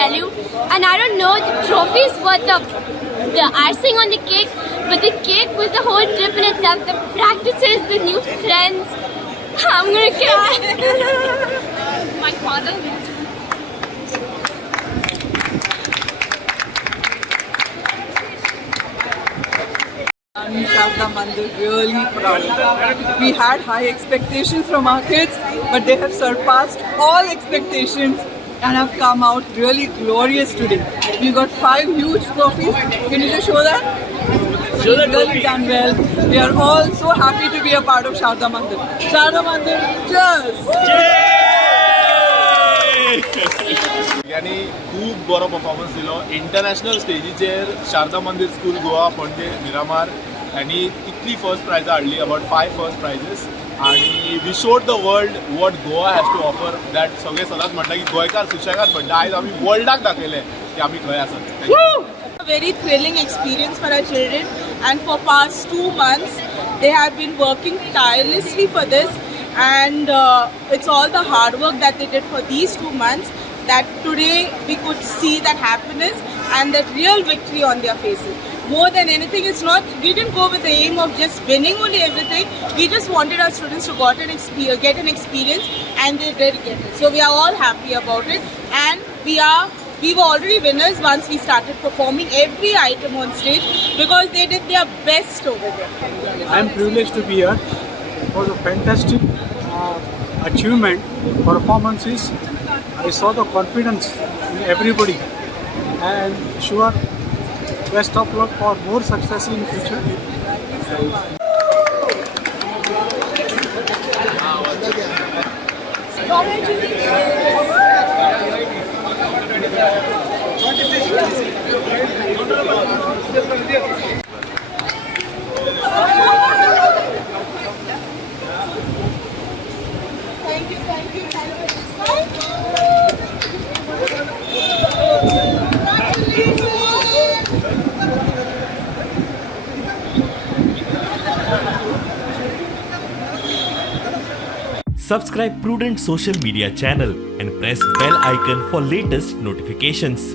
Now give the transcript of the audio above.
tell you. And I don't know, the trophies were the icing on the cake, but the cake was the whole trip in itself. The practices, the new friends. I'm gonna cry. My father. Sharda Mandir really proud. We had high expectations from our kids, but they have surpassed all expectations and have come out really glorious today. We got 5 huge trophies. Can you just show that? We've really done well. We are all so happy to be a part of Sharda Mandir. Sharda Mandir, cheers! यांनी खूप बरो performance दिलो. International स्टेजीचेर Sharda मंदिर school Goa Panaji Miramar यांनी इतली first प्रायजां हाडली, about 5 first prizes. आणि we showed the world what Goa has to offer. That सगळे सदांच म्हणटा की गोंयकार सुशेगाद म्हणटा. आयज आमी वर्ल्डाक दाखयलें की आमी खंय आसात. A very thrilling experience for our children, and for past 2 months they have been working tirelessly for this, and it's all the hard work that they did for these 2 months that today we could see that happiness and that real victory on their faces. More than anything, it's not, we didn't go with the aim of just winning only everything. We just wanted our students to get an experience, and they did get it. So we are all happy about it, and we were already winners once we started performing every item on stage, because they did their best over there. I am privileged to be here. It was a fantastic achievement, performances. I saw the confidence in everybody, and sure, best of luck for more success in future. Thank you. Subscribe Prudent social media channel and press bell icon for latest notifications.